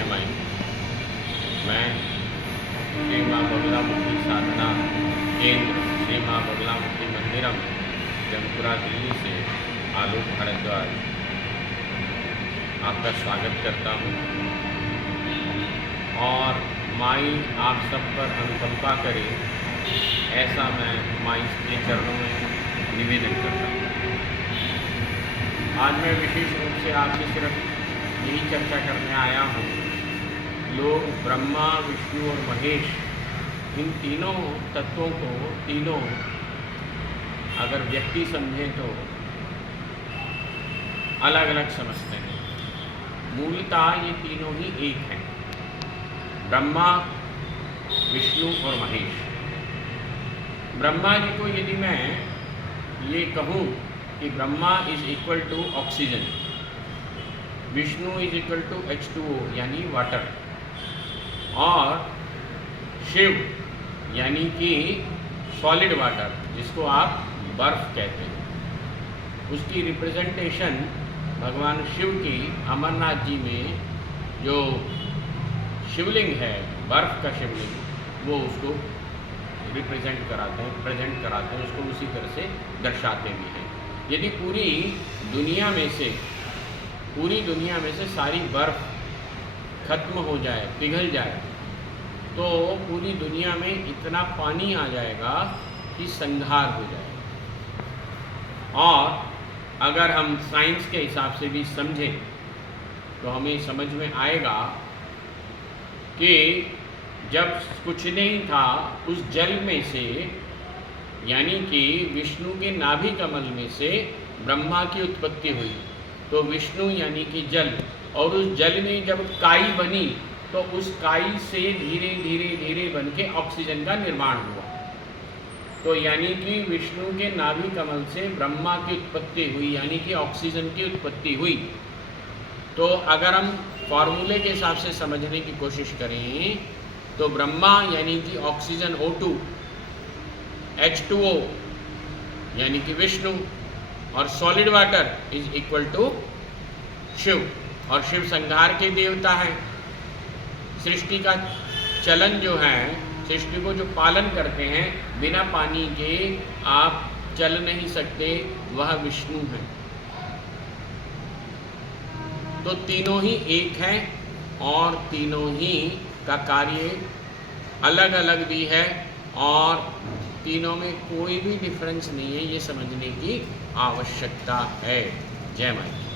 जय माई। मैं श्री माँ बगलामुखी साधना केंद्र श्री माँ बगलामुखी मंदिरम जमपुरा दिल्ली से आलोक भारद्वाज आपका स्वागत करता हूँ और माई आप सब पर अनुकंपा करे ऐसा मैं माई के चरणों में निवेदन करता हूँ। आज मैं विशेष रूप से आपसे सिर्फ यही चर्चा करने आया हूँ। लोग ब्रह्मा, विष्णु और महेश इन तीनों तत्वों को तीनों अगर व्यक्ति समझें तो अलग अलग समझते हैं। मूलतः ये तीनों ही एक हैं, ब्रह्मा, विष्णु और महेश। ब्रह्मा जी को यदि मैं ये कहूँ कि Brahma is equal to oxygen, Vishnu is equal to H2O यानी वाटर, और शिव यानी कि सॉलिड वाटर जिसको आप बर्फ कहते हैं, उसकी रिप्रेजेंटेशन भगवान शिव की अमरनाथ जी में जो शिवलिंग है, बर्फ का शिवलिंग, वो उसको रिप्रेजेंट कराते हैं, प्रेजेंट कराते हैं, उसको उसी तरह से दर्शाते भी हैं। यदि पूरी दुनिया में से सारी बर्फ़ खत्म हो जाए, पिघल जाए, तो पूरी दुनिया में इतना पानी आ जाएगा कि संहार हो जाएगा। और अगर हम साइंस के हिसाब से भी समझें तो हमें समझ में आएगा कि जब कुछ नहीं था उस जल में से, यानी कि विष्णु के नाभि कमल में से ब्रह्मा की उत्पत्ति हुई, तो विष्णु यानी कि जल, और उस जल में जब काई बनी तो उस काई से धीरे धीरे धीरे बन के ऑक्सीजन का निर्माण हुआ। तो यानी कि विष्णु के नाभि कमल से ब्रह्मा की उत्पत्ति हुई, यानी कि ऑक्सीजन की उत्पत्ति हुई। तो अगर हम फॉर्मूले के हिसाब से समझने की कोशिश करें तो ब्रह्मा यानी कि ऑक्सीजन O2, H2O यानी कि विष्णु, और solid water is equal to Shiva. और शिव संहार के देवता हैं। सृष्टि का चलन जो है, सृष्टि को जो पालन करते हैं, बिना पानी के आप चल नहीं सकते, वह विष्णु है। तो तीनों ही एक हैं और तीनों ही का कार्य अलग अलग भी है, और तीनों में कोई भी डिफरेंस नहीं है, ये समझने की आवश्यकता है। जय माता।